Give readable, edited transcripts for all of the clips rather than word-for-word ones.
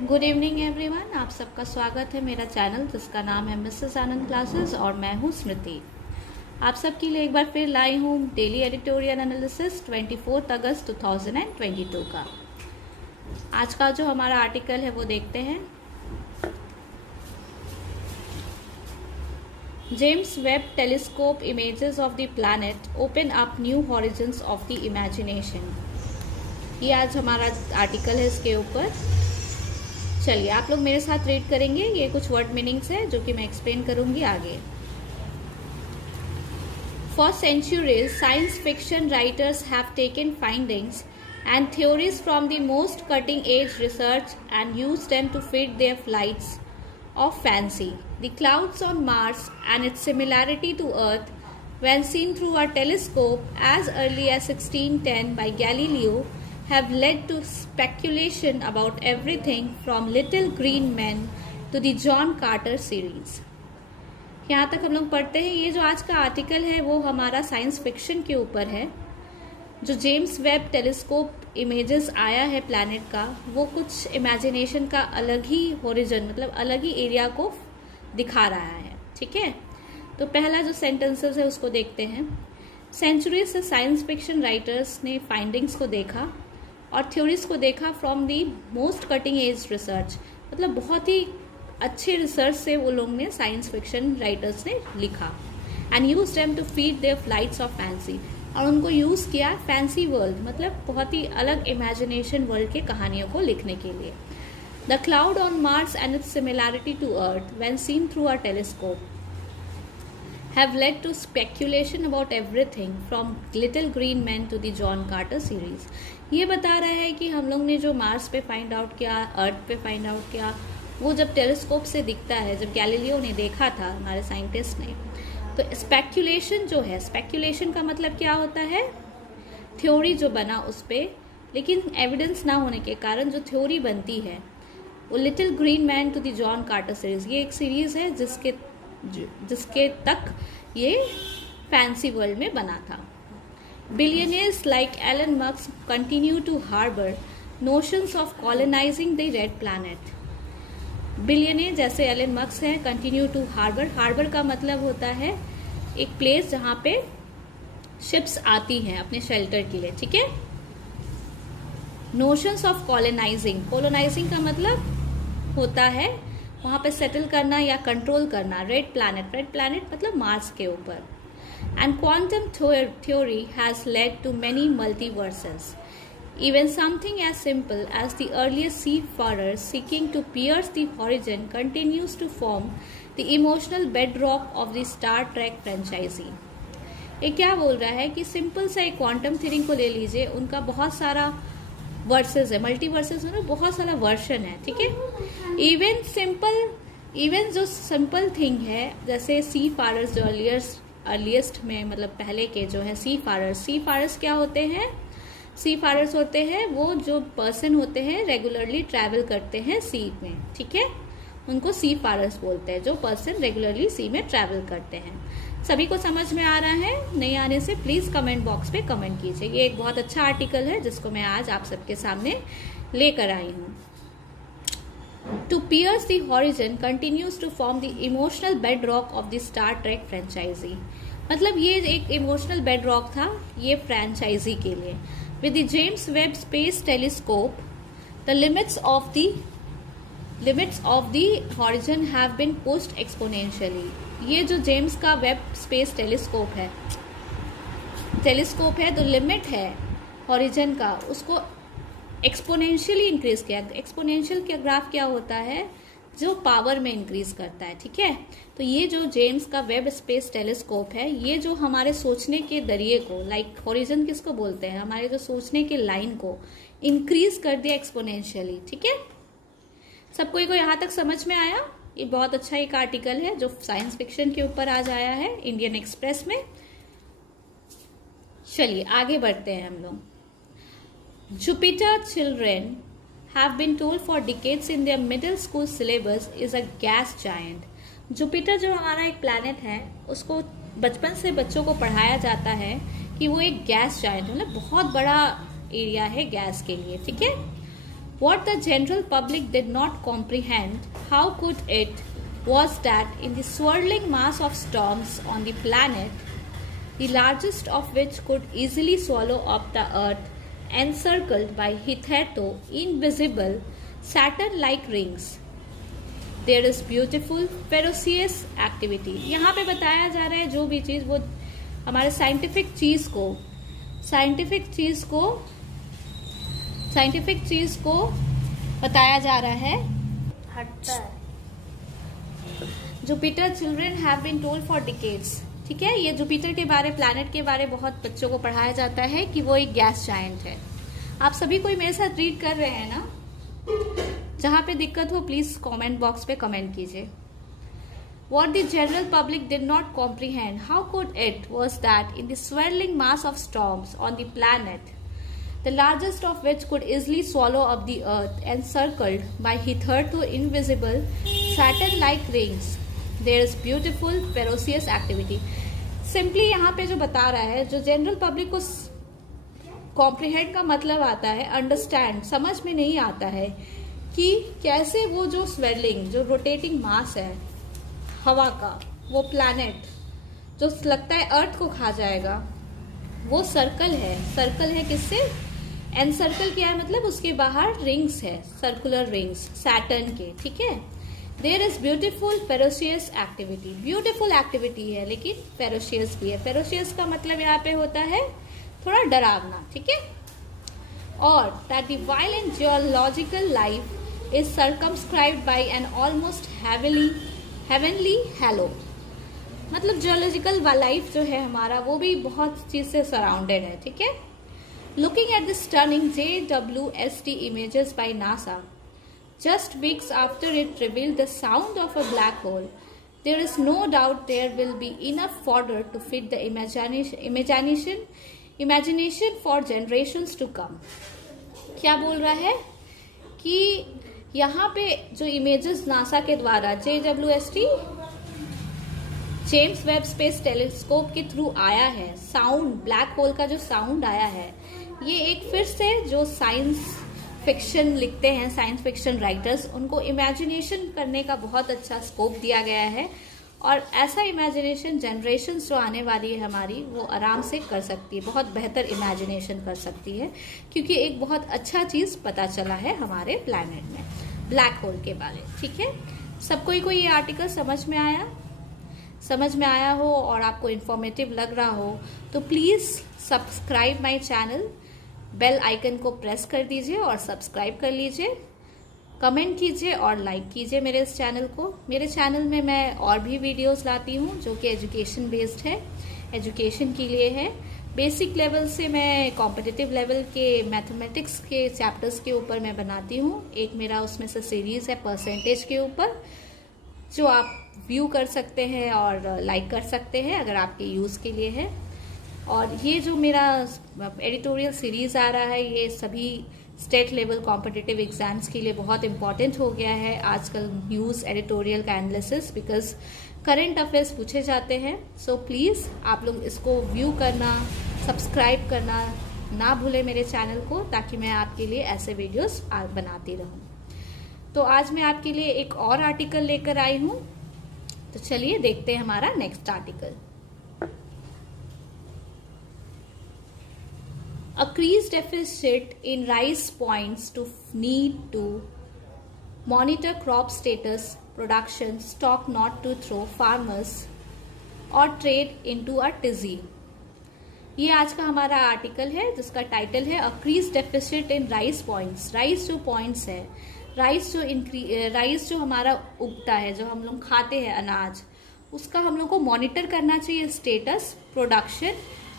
Good evening everyone, आप सबका स्वागत है मेरा चैनल जिसका नाम है मिसेस आनंद क्लासेस और मैं हूँ स्मृति। आप सबके लिए एक बार फिर लाई हूँ डेली एडिटोरियल एनालिसिस 24 अगस्त 2022 का। आज का जो हमारा आर्टिकल है वो देखते हैं। James Webb telescope images of the planet open up new horizons of the imagination. ये आज हमारा आर्टिकल है इसके ऊपर। चलिए आप लोग मेरे साथ रीड करेंगे। ये कुछ वर्ड मीनिंग्स है जो कि मैं एक्सप्लेन करूंगी आगे। For centuries science fiction writers have taken findings and theories from the most cutting-edge research and used them to fit their flights of fancy. The clouds on Mars and its similarity to Earth, when seen through a telescope as early as 1610 by Galileo, have led to speculation about everything from Little Green Men to the John Carter series. यहाँ तक हम लोग पढ़ते हैं। ये जो आज का आर्टिकल है वो हमारा साइंस फिक्शन के ऊपर है। जो जेम्स वेब टेलीस्कोप इमेजेस आया है प्लैनेट का, वो कुछ इमेजिनेशन का अलग ही होरिजन मतलब अलग ही एरिया को दिखा रहा है। ठीक है, तो पहला जो सेंटेंसेस है उसको देखते हैं। सेंचुरीज से साइंस फिक्शन राइटर्स ने फाइंडिंग्स को देखा और थ्योरीज को देखा from the most cutting edge research, मतलब बहुत ही अच्छे रिसर्च से वो लोग ने साइंस फिक्शन राइटर्स ने लिखा। And use them to feed their flights of fancy, और उनको यूज किया फैंसी वर्ल्ड मतलब बहुत ही अलग इमेजिनेशन वर्ल्ड के कहानियों को लिखने के लिए। The cloud on Mars and its similarity to Earth when seen through a telescope have led to speculation about everything from little green man to the John Carter series. ये बता रहा है कि हम लोग ने जो मार्स पे फाइंड आउट किया, अर्थ पे फाइंड आउट किया, वो जब टेलीस्कोप से दिखता है, जब गैलीलियो ने देखा था हमारे साइंटिस्ट ने, तो स्पेक्यूलेशन जो है, स्पेक्यूलेशन का मतलब क्या होता है, थ्योरी जो बना उस पे, लेकिन एविडेंस ना होने के कारण जो थ्योरी बनती है वो little green man to the John Carter series, ये एक सीरीज है जिसके तक ये फैंसी वर्ल्ड में बना था। Billionaires like Elon Musk continue to harbour notions of colonising the red planet. Billionaire जैसे एलन मस्क है, कंटिन्यू टू हार्बर, हार्बर का मतलब होता है एक प्लेस जहां पे शिप्स आती हैं अपने शेल्टर के लिए। ठीक है, नोशंस ऑफ कॉलोनाइजिंग, कॉलोनाइजिंग का मतलब होता है वहां पे सेटल करना या कंट्रोल करना। रेड प्लैनेट, रेड प्लैनेट मतलब मार्स के ऊपर। And quantum theory has led to many multiverses. Even something as simple as the earliest seafarers seeking to pierce the horizon continues to form the emotional bedrock of the Star Trek franchise. ये क्या बोल रहा है कि simple सा एक quantum theory को ले लीजिए, उनका बहुत सारा वर्सेस है, मल्टीवर्सेस है ना, बहुत सारा वर्जन है। ठीक है, इवन जो सिंपल थिंग है जैसे सी फारर्स जो अर्लीस्ट में मतलब पहले के जो है सी फारर्स क्या होते हैं, सी फारर्स होते हैं वो जो पर्सन होते हैं रेगुलरली ट्रैवल करते हैं सी में। ठीक है, उनको सी फारर्स बोलते हैं, जो पर्सन रेगुलरली सी में ट्रैवल करते हैं। सभी को समझ में आ रहा है? नहीं आने से प्लीज कमेंट बॉक्स पे कमेंट कीजिए। ये एक बहुत अच्छा आर्टिकल है जिसको मैं आज आप सबके सामने लेकर आई हूँ। To pierce the horizon continues to form the emotional bedrock of the Star Trek franchise, मतलब ये एक इमोशनल बेड रॉक था ये फ्रेंचाइजी के लिए। With the James Webb Space Telescope, the limits of the horizon have been pushed exponentially. ये जो James का वेब स्पेस टेलीस्कोप है तो लिमिट है हॉरिजन का, उसको एक्सपोनेंशियली इंक्रीज किया। एक्सपोनेंशियल का ग्राफ क्या होता है, जो पावर में इंक्रीज करता है। ठीक है, तो ये जो जेम्स का वेब स्पेस टेलीस्कोप है, ये जो हमारे सोचने के दरिये को, लाइक हॉरिजन किसको बोलते हैं, हमारे जो सोचने के लाइन को इंक्रीज कर दिया एक्सपोनेंशियली। ठीक है, सबको को यहाँ तक समझ में आया? ये बहुत अच्छा एक आर्टिकल है जो साइंस फिक्शन के ऊपर आज आया है इंडियन एक्सप्रेस में। चलिए आगे बढ़ते हैं हम लोग। Jupiter children have been told for decades in their middle school syllabus is a gas giant. Jupiter जो हमारा एक प्लैनेट है उसको बचपन से बच्चों को पढ़ाया जाता है कि वो एक गैस जायंट मतलब बहुत बड़ा एरिया है गैस के लिए। ठीक है, What the general public did not comprehend, how could it, was that in the swirling mass of storms on the planet, the largest of which could easily swallow up the earth, encircled by hitherto invisible Saturn-like rings, there is beautiful ferocious activity. यहाँ पे बताया जा रहा है जो भी चीज वो हमारे साइंटिफिक चीज को बताया जा रहा है. Jupiter children have been told for decades. ठीक है, ये जुपिटर के बारे, प्लैनेट के बारे बहुत बच्चों को पढ़ाया जाता है कि वो एक गैस जायंट है. आप सभी कोई मेरे साथ रीड कर रहे हैं ना? जहां पे दिक्कत हो प्लीज कमेंट बॉक्स पे कमेंट कीजिए. What the general public did not comprehend, how could it, was that in the swirling mass of storms on the planet, the largest of which could easily swallow up the earth, encircled by hitherto invisible Saturn-like rings, there is beautiful ferocious activity. Simply यहाँ पे जो बता रहा है, जो general public को comprehend का मतलब आता है अंडरस्टैंड, समझ में नहीं आता है कि कैसे वो जो स्वेलिंग, जो रोटेटिंग मास है हवा का, वो प्लैनेट जो लगता है अर्थ को खा जाएगा, वो सर्कल है किससे एनसर्कल किया है, मतलब उसके बाहर रिंग्स है, सर्कुलर रिंग्स सैटर्न के. ठीक है, there is beautiful ferocious activity. Beautiful activity है लेकिन फेरोशियस भी है. फेरोशियस का मतलब यहाँ पे होता है थोड़ा डरावना. ठीक है, और that the wild geological life is circumscribed by an almost heavenly halo. मतलब जियोलॉजिकल लाइफ जो है हमारा वो भी बहुत चीज से सराउंडेड है. ठीक है, looking at the stunning JWST images by NASA just weeks after it revealed the sound of a black hole, there is no doubt there will be enough fodder to feed the imagination for generations to come. क्या बोल रहा है कि यहाँ पे जो images NASA के द्वारा JWST James Webb space telescope के थ्रू आया है, साउंड, ब्लैक होल का जो साउंड आया है, ये एक फिर से जो साइंस फिक्शन लिखते हैं, साइंस फिक्शन राइटर्स, उनको इमेजिनेशन करने का बहुत अच्छा स्कोप दिया गया है. और ऐसा इमेजिनेशन जनरेशन्स जो आने वाली है हमारी, वो आराम से कर सकती है, बहुत बेहतर इमेजिनेशन कर सकती है, क्योंकि एक बहुत अच्छा चीज पता चला है हमारे प्लैनेट में, ब्लैक होल के बारे. ठीक है, सबको ये आर्टिकल समझ में आया हो और आपको इन्फॉर्मेटिव लग रहा हो तो please subscribe my channel, bell icon को प्रेस कर दीजिए और सब्सक्राइब कर लीजिए, कमेंट कीजिए और लाइक कीजिए मेरे इस चैनल को. मेरे चैनल में मैं और भी वीडियोस लाती हूँ जो कि एजुकेशन बेस्ड है, एजुकेशन के लिए है. बेसिक लेवल से मैं कॉम्पिटिटिव लेवल के मैथमेटिक्स के चैप्टर्स के ऊपर मैं बनाती हूँ. एक मेरा उसमें से सीरीज है परसेंटेज के ऊपर, जो आप व्यू कर सकते हैं और लाइक कर सकते हैं अगर आपके यूज़ के लिए है. और ये जो मेरा एडिटोरियल सीरीज आ रहा है, ये सभी स्टेट लेवल कॉम्पिटिटिव एग्जाम्स के लिए बहुत इंपॉर्टेंट हो गया है आजकल, न्यूज़ एडिटोरियल का एनालिसिस, बिकॉज करंट अफेयर्स पूछे जाते हैं. सो प्लीज़ आप लोग इसको व्यू करना, सब्सक्राइब करना ना भूलें मेरे चैनल को, ताकि मैं आपके लिए ऐसे वीडियोस बनाती रहूं. तो आज मैं आपके लिए एक और आर्टिकल लेकर आई हूं, तो चलिए देखते हैं हमारा next article. A crease deficit in rice points to need to monitor crop status, production, stock not to throw farmers or trade into a tizzy. ये आज का हमारा आर्टिकल है जिसका टाइटल है a crease deficit in rice points. Rice जो points है, rice जो हमारा उगता है, जो हम लोग खाते हैं अनाज, उसका हम लोग को मॉनिटर करना चाहिए स्टेटस, प्रोडक्शन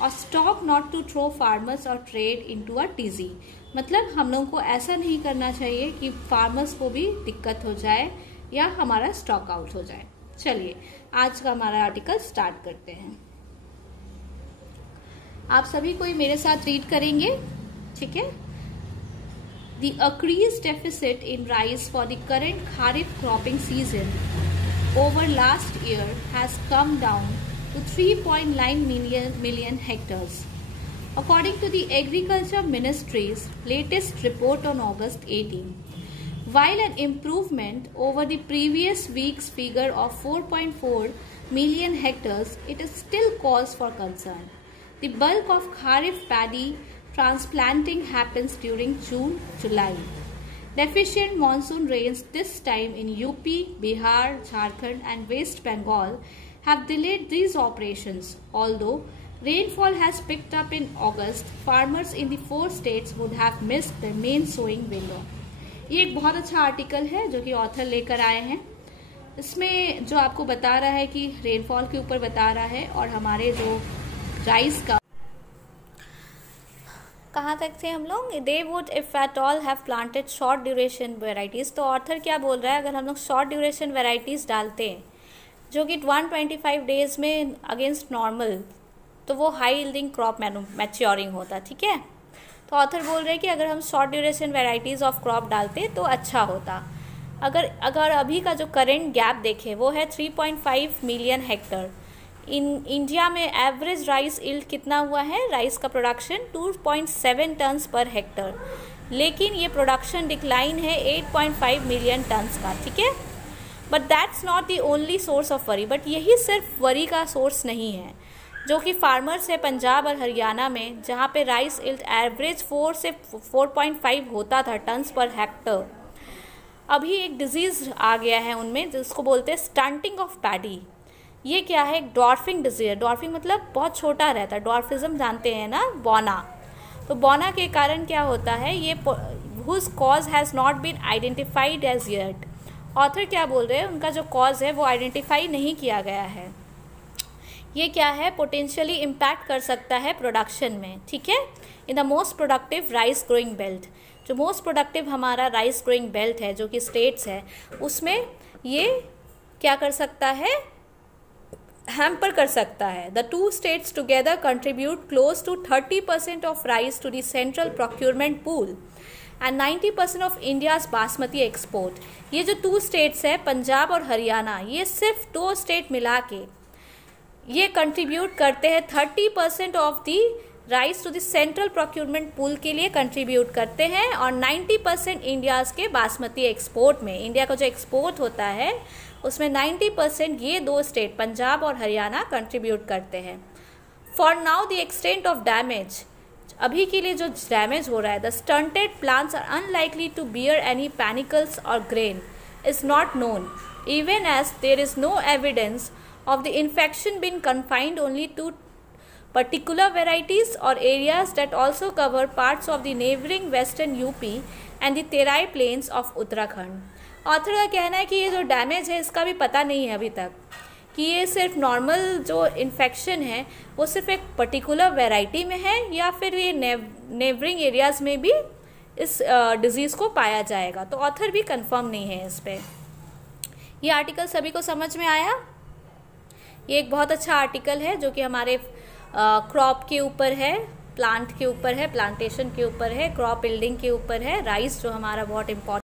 और stock not to throw farmers और ट्रेड इनटू अ टीजी. मतलब हम लोगों को ऐसा नहीं करना चाहिए कि फार्मर्स को भी दिक्कत हो जाए या हमारा स्टॉक आउट हो जाए. चलिए आज का हमारा आर्टिकल स्टार्ट करते हैं. आप सभी कोई मेरे साथ रीड करेंगे, ठीक है. The increased deficit in rice for the current Kharif cropping season over last year has come down to 3.9 million hectares. According to the Agriculture Ministry's latest report on August 18, while an improvement over the previous week's figure of 4.4 million hectares, it is still cause for concern. The bulk of Kharif paddy transplanting happens during June, July. Deficient monsoon rains this time in UP, Bihar, Jharkhand and West Bengal have delayed these operations. Although rainfall has picked up in August, farmers in the 4 states would have missed the main sowing window. ये एक बहुत अच्छा article है जो कि author लेकर आए हैं। इसमें जो आपको बता रहा है कि रेनफॉल के ऊपर बता रहा है और हमारे जो राइस का कहाँ तक थे हम लोग, they would if at all have planted short duration varieties. तो ऑथर क्या बोल रहा है, अगर हम लोग शॉर्ट ड्यूरेशन वेराइटीज़ डालते हैं जो कि 125 डेज में अगेंस्ट नॉर्मल, तो वो हाई यील्डिंग क्रॉप मैच्योरिंग होता। ठीक है, तो ऑथर बोल रहे हैं कि अगर हम short duration varieties of crop डालते तो अच्छा होता। अगर अभी का जो करेंट गैप देखें वो है 3.5 मिलियन हेक्टर। इन इंडिया में एवरेज राइस यील्ड कितना हुआ है, राइस का प्रोडक्शन 2.7 टन्स पर हेक्टर, लेकिन ये प्रोडक्शन डिक्लाइन है 8.5 मिलियन टन्स का। ठीक है, but that's not the only source of worry. But यही सिर्फ वरी का सोर्स नहीं है, जो कि फार्मर्स है पंजाब और हरियाणा में, जहाँ पे राइस यील्ड एवरेज 4 से 4.5 होता था टन्स पर हेक्टर। अभी एक डिजीज़ आ गया है उनमें जिसको बोलते हैं स्टंटिंग ऑफ पैडी। ये क्या है, एक डॉर्फिंग डिजीज है। डॉर्फिंग मतलब बहुत छोटा रहता है, डॉर्फिज्म जानते हैं ना, बौना। तो बौना के कारण क्या होता है, ये whose cause has not been identified as yet. Author क्या बोल रहे हैं, उनका जो कॉज है वो आइडेंटिफाई नहीं किया गया है। ये क्या है, पोटेंशियली इम्पैक्ट कर सकता है प्रोडक्शन में। ठीक है, in the most productive rice growing belt, जो मोस्ट प्रोडक्टिव हमारा राइस ग्रोइंग बेल्ट है जो कि स्टेट्स है, उसमें ये क्या कर सकता है, हैम्पर कर सकता है। The 2 states together contribute close to 30% of rice to the central procurement pool and 90% of India's basmati export. ये जो 2 states है पंजाब और हरियाणा, ये सिर्फ 2 स्टेट मिला के ये कंट्रीब्यूट करते हैं 30% of the rice to the central procurement pool के लिए कंट्रीब्यूट करते हैं, और 90% इंडियाज के बासमती एक्सपोर्ट में, इंडिया का जो एक्सपोर्ट होता है उसमें 90% ये 2 स्टेट पंजाब और हरियाणा कंट्रीब्यूट करते हैं। For now the extent of damage, अभी के लिए जो डैमेज हो रहा है, the stunted plants are unlikely to bear any panicles और grain is not known, even as there is no evidence of the infection been confined only to particular varieties or areas that also cover parts of the neighboring western UP and the Terai plains of Uttarakhand। Author का कहना है कि ये जो damage है इसका भी पता नहीं है अभी तक कि ये सिर्फ नॉर्मल जो इन्फेक्शन है वो सिर्फ एक पर्टिकुलर वेराइटी में है या फिर ये नेबरिंग एरियाज़ में भी इस डिज़ीज़ को पाया जाएगा। तो ऑथर भी कंफर्म नहीं है इस पर। ये आर्टिकल सभी को समझ में आया। ये एक बहुत अच्छा आर्टिकल है जो कि हमारे क्रॉप के ऊपर है, प्लांट के ऊपर है, प्लांटेशन के ऊपर है, क्रॉप बिल्डिंग के ऊपर है, राइस जो हमारा बहुत इम्पोर्टेंट